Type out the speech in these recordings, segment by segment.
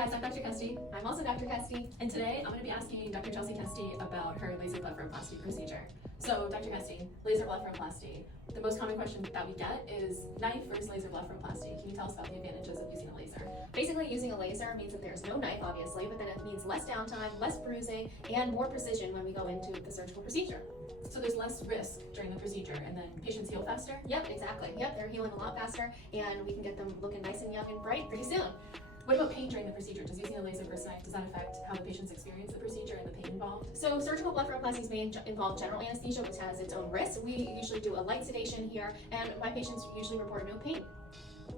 guys, I'm Dr. Kesty, I'm also Dr. Kesty. and today I'm going to be asking Dr. Chelsea Kesty about her laser blepharoplasty procedure. So, Dr. Kesty, laser blepharoplasty. The most common question that we get is knife versus laser blepharoplasty. Can you tell us about the advantages of using a laser? Basically, using a laser means that there's no knife, obviously, but then it means less downtime, less bruising, and more precision when we go into the surgical procedure. So there's less risk during the procedure, and then patients heal faster? Yep, exactly. Yep, they're healing a lot faster, and we can get them looking nice and young and bright pretty soon. What about pain during the procedure? Does using a laser versus knife, does that affect how the patients experience the procedure and the pain involved? So surgical blepharoplasties may involve general anesthesia, which has its own risks. We usually do a light sedation here, and my patients usually report no pain.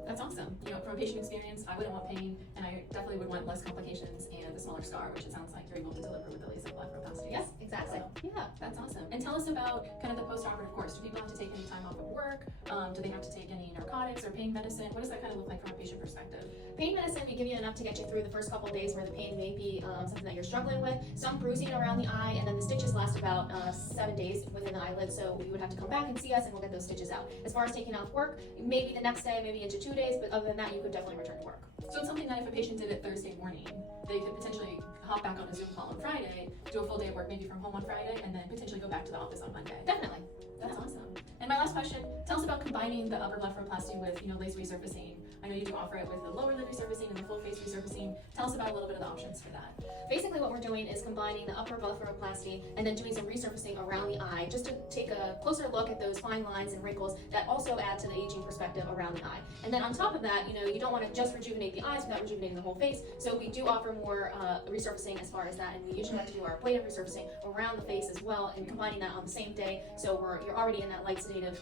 That's awesome. You know, from a patient experience, I wouldn't want pain, and I definitely would want less complications and a smaller scar, which it sounds like you're able to deliver with the laser blepharoplasty. Yes, exactly. So, Yeah. that's awesome. And tell us about kind of the post-operative course. Do people have to take any time off of work? Do they have to take any narcotics or pain medicine? What does that kind of look like from a patient perspective? Pain medicine, we give you enough to get you through the first couple of days where the pain may be something that you're struggling with. Some bruising around the eye, and then the stitches last about 7 days within the eyelid, so you would have to come back and see us and we'll get those stitches out. As far as taking off work, maybe the next day, maybe into 2 days, but other than that, you could definitely return to work. So it's something that if a patient did it Thursday morning, they could potentially hop back on a Zoom call on Friday, do a full day of work maybe from home on Friday, and then potentially go back to the office on Monday. Definitely. That's awesome. And my last question, tell us about combining the upper blepharoplasty with, laser resurfacing. I know you do offer it with the lower lid resurfacing and the full face resurfacing. Tell us about a little bit of the options for that. Basically what we're doing is combining the upper blepharoplasty and then doing some resurfacing around the eye just to take a closer look at those fine lines and wrinkles that also add to the aging perspective around the eye. And then on top of that, you don't want to just rejuvenate the eyes without rejuvenating the whole face. So we do offer more resurfacing as far as that, and we usually have to do our ablative resurfacing around the face as well, and combining that on the same day. So you're already in that light sedative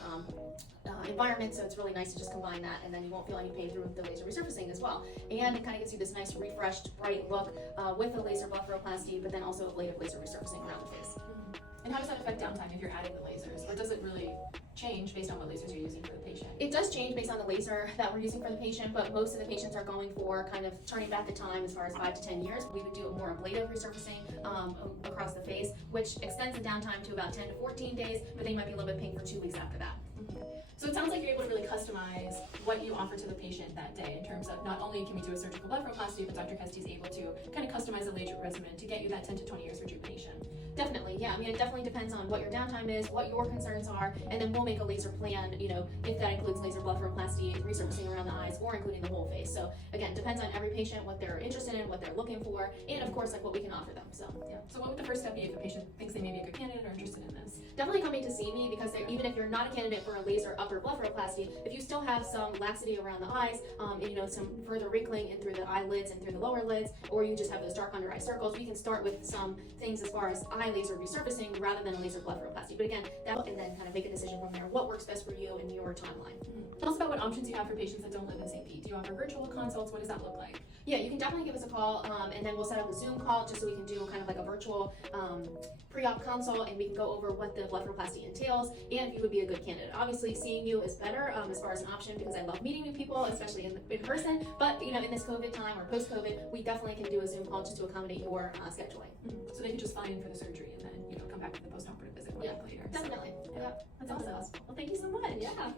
environment, so it's really nice to just combine that, and then you won't feel any pain through the laser resurfacing as well. And it kind of gives you this nice refreshed, bright look with the laser blepharoplasty, but then also ablative laser resurfacing around the face. And how does that affect downtime if you're adding the lasers? Or does it really change based on what lasers you're using for the patient? It does change based on the laser that we're using for the patient, but most of the patients are going for kind of turning back the time as far as 5 to 10 years. We would do more ablative resurfacing across the face, which extends the downtime to about 10 to 14 days, but they might be a little bit pink for 2 weeks after that. So it sounds like you're able to really customize what you offer to the patient that day in terms of not only can we do a surgical blepharoplasty, but Dr. Kesty is able to kind of customize a laser regimen to get you that 10 to 20 years rejuvenation. Definitely, yeah. I mean, it definitely depends on what your downtime is, what your concerns are, and then we'll make a laser plan, if that includes laser blepharoplasty, resurfacing around the eyes, or including the whole face. So again, depends on every patient, what they're interested in, what they're looking for, and of course, like what we can offer them. So yeah. So what would the first step be if a patient thinks they may be a good candidate or interested in this? Definitely coming to see me, because even if you're not a candidate for a laser upper blepharoplasty, if you still have some laxity around the eyes, and some further wrinkling in through the eyelids and through the lower lids, or you just have those dark under eye circles, we can start with some things as far as eye laser resurfacing rather than a laser blepharoplasty. But again, and then kind of make a decision from there. What works best for you in your timeline? Tell us about what options you have for patients that don't live in St. Pete. Do you offer virtual consults? What does that look like? Yeah, you can definitely give us a call, and then we'll set up a Zoom call just so we can do kind of like a virtual pre-op consult, and we can go over what the blepharoplasty entails and if you would be a good candidate. Obviously, seeing you is better as far as an option, because I love meeting new people, especially in person. But in this COVID time or post-COVID, we definitely can do a Zoom call just to accommodate your scheduling. So they could just fly in for the surgery and then come back for the post-operative visit 1 week later. Definitely. So, yeah. That's awesome. Well, thank you so much. Yeah.